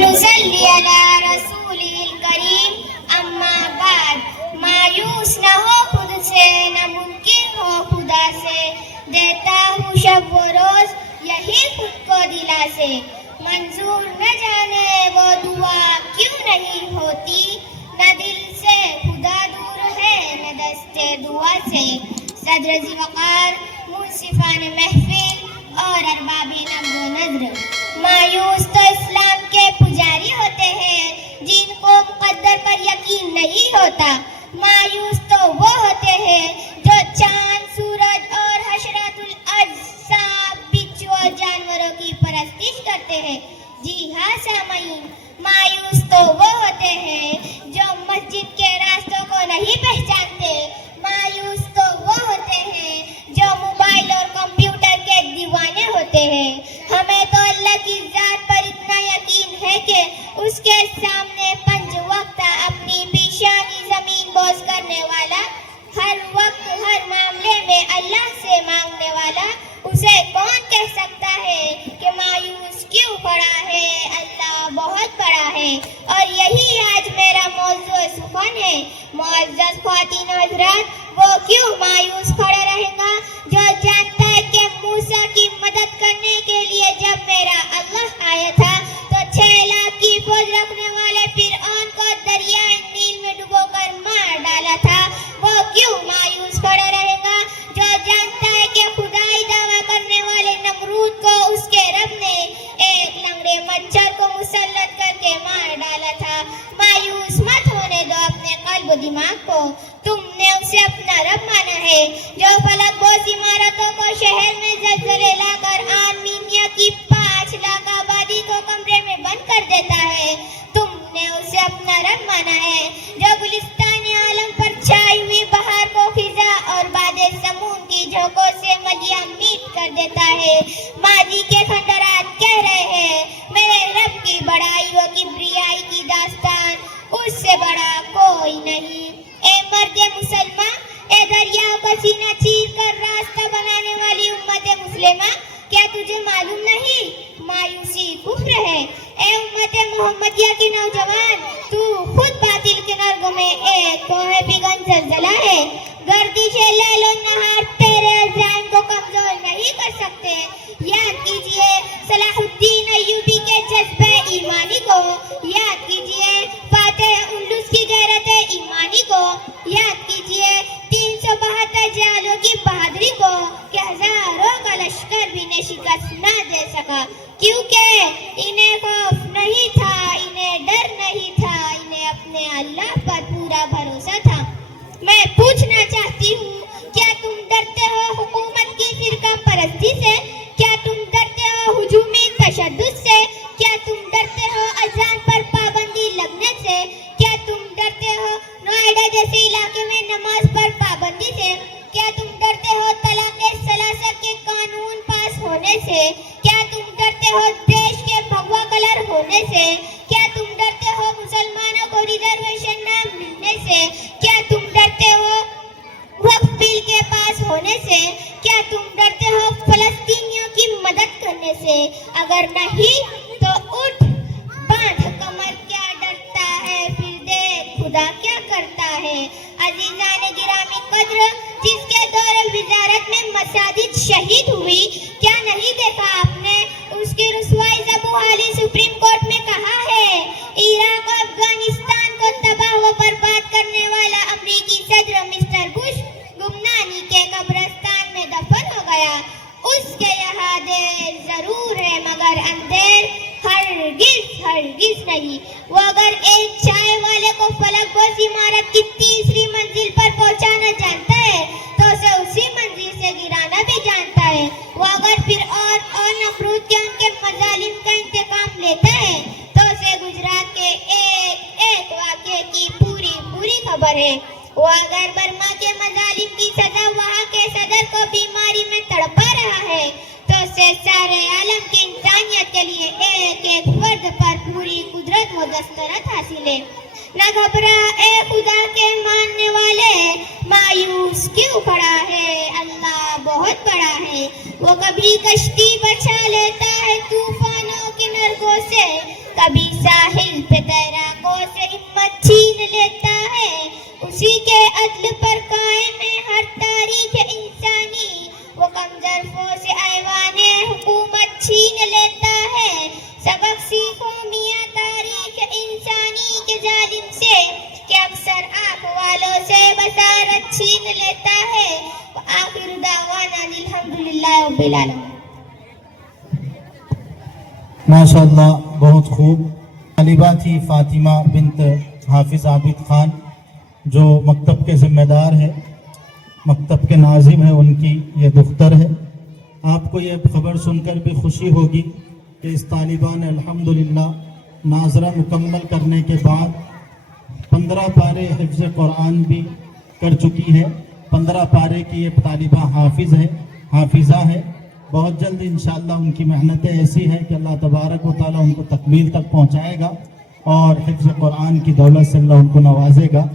ونصلي على رسوله الکریم اما بعد. مایوس نہ ہو خود سے، نہ منکر ہو خدا سے، دیتا ہوں شب و روز یہی خود کو دلا سے. منظور نہ جانے وہ دعا کیوں نہیں ہوتی، نہ دل سے خدا دور ہے نہ دستے دعا سے. صدر ذی وقار، منصفان محفل اور ارباب نبض و نظر، مایوس تو اسلام کے پجاری ہوتے ہیں جن کو مقدر پر یقین نہیں ہوتا. مایوس تو وہ ہوتے ہیں جو چاند، سورج اور حشرات الاجسام، بچھو اور جانوروں کی پرستش کرتے ہیں. جی ہاں سامعین، مایوس تو وہ ہوتے ہیں جو مسجد کے راستوں کو نہیں پہچانتے. مایوس تو وہ ہوتے ہیں جو موبائل اور کمپیوٹر کے دیوانے ہوتے ہیں. ہمیں تو اللہ کی ذات پر اتنا یقین ہے کہ اس کے سامنے پنج وقت اپنی پیشانی زمین بوس کرنے والا، ہر وقت ہر معاملے میں اللہ سے مانگنے والا، اسے کون کہہ سکتا ہے کہ مایوس کیوں پڑا ہے؟ اللہ بہت بڑا ہے. اور یہی آج میرا موضوع سخن ہے. معزز خواتین و حضرات، وہ کیوں مایوس کھڑا رہے گا جو جانتا ہے کہ موسیٰ کی مدد کرنے کے لیے جب میرا اللہ آیا تھا تو 6 لاکھ کی فوج رکھنے والے فرعون کو دریائے نیل میں ڈبو کر مار ڈالا تھا. وہ کیوں مایوس کھڑا رہے گا جو جانتا ہے کہ خدائی دعویٰ کرنے والے نمرود کو اس کے رب نے ایک لنگڑے مچھر کو مسلط کر کے مار ڈالا تھا. مایوس مت ہونے دو اپنے قلب و دماغ کو. تم نے اسے اپنا رب مانا ہے جو فلک بوس عمارتوں کو شہر میں زلزلے لا کر آرمینیا کی 5 لاکھ آبادی کو کمرے میں بند کر دیتا ہے. تم نے اسے اپنا رب مانا ہے جو گلستان عالم پر چھائی ہوئی بہار کو خزاں اور باد سمون کی جھونکوں سے ملیہ میٹ کر دیتا ہے. ماضی کے خنڈرات کہہ رہے ہیں میرے رب کی بڑائی و کبریائی کی داستان اس سے بڑا کوئی نہیں. اے مرد مسلمان، اے دریاؤں کا سینہ چیر کر راستہ بنانے والی امت مسلمہ، کیا تجھے معلوم نہیں مایوسی کفر ہے؟ اے امت محمدیہ کی نوجوان، تو خود باطل کے نرگ میں ایک کوہ بگن زلزلہ ہے. گردش لیل و نہار تیرے عزائم کو کمزور نہیں کر سکتے. یاد کیجئے صلاح الدین ایوبی کے جذبہ ایمانی کو، یاد کیجئے فاتح اندلس کی غیرت ایمانی کو، یاد کیجئے 372 جالوں کی بہادری کو کہ ہزاروں کا لشکر بھی انہیں شکست نہ دے سکا، کیونکہ انہیں خوف نہیں تھا، انہیں ڈر نہیں تھا، انہیں اپنے اللہ پر پورا بھروسہ تھا. میں پوچھنا چاہتی ہوں، کیا تم ڈرتے ہو حکومت کی فرقہ پرستی سے؟ کیا تم ڈرتے ہو ہجومی تشدد سے؟ کیا تم ڈرتے ہو اذان پر پابندی لگنے سے؟ کیا تم ڈرتے ہو نوئیڈا جیسے علاقے میں نماز پر پابندی سے؟ کیا تم ڈرتے ہو طلاق ثلاثہ کے قانون پاس ہونے سے؟ کیا تم ڈرتے ہو دیش کے بھگوا کلر ہونے سے؟ کیا تم ڈرتے ہو مسلمانوں کو ریزرویشن نہ ملنے سے؟ کیا تم ڈرتے ہو وقف بل کے پاس ہونے سے؟ کیا تم ڈرتے ہو فلسطینیوں کی مدد کرنے سے؟ اگر نہیں تو اٹھ باندھ کمر، کیا ڈرتا ہے پھر دیکھ خدا کیا کرتا ہے. عزیزان گرامی قدر، جس کے دور وزارت میں مساجد شہید ہوئی، کیا نہیں دیکھا آپ نے اس کی رسوائی ابو علی سپریم کورٹ میں کہا ہے؟ عراق و افغانستان کو تباہ و برباد کرنے والا امریکی صدر مسٹر بش گمنانی کے قبرستان میں دفن ہو گیا. اس کے یہاں دیر ضرور ہے مگر اندھیر ہرگز نہیں. وہ اگر ایک چائے والے کو فلک بوس عمارت کی 3ری منزل پر پہنچانا جانتا ہے تو اسے اسی منزل سے گرانا بھی جانتا ہے. وہ اگر پھر اور نفرود کے ان کے مظالم کا انتقام لیتا ہے تو اسے گجرات کے ایک واقعے کی پوری خبر ہے. وہ اگر برما کے مظالم کی سزا وہاں کے صدر کو بیماری میں تڑپا رہا ہے تو اسے سارے عالم کی انسانیت کے لیے ایک فرد پر پوری قدرت و دسترت حاصل ہے. نہ گھبرا اے خدا کے ماننے والے، مایوس کیوں کھڑا ہے؟ اللہ بہت بڑا ہے. وہ کبھی کشتی بچا لیتا ہے طوفانوں کے نرگوں سے، کبھی ہو میاں تاریخ انسانی کے ظالم سے کہ اکثر آپ والوں سے بصارت چھین لیتا ہے. وآخر دعوانا الحمدللہ رب العالمین. ماشاءاللہ بہت خوب. طالبہ تھی فاطمہ بنت حافظ عابد خان جو مکتب کے ذمہ دار ہے، مکتب کے ناظم ہیں، ان کی یہ دختر ہے. آپ کو یہ خبر سن کر بھی خوشی ہوگی کہ اس طالبہ نے الحمدللہ ناظرہ مکمل کرنے کے بعد 15 پارے حفظ قرآن بھی کر چکی ہے. 15 پارے کی یہ طالبہ حافظہ ہے. بہت جلد انشاءاللہ ان کی محنتیں ایسی ہیں کہ اللہ تبارک و تعالیٰ ان کو تکمیل تک پہنچائے گا اور حفظ قرآن کی دولت سے اللہ ان کو نوازے گا.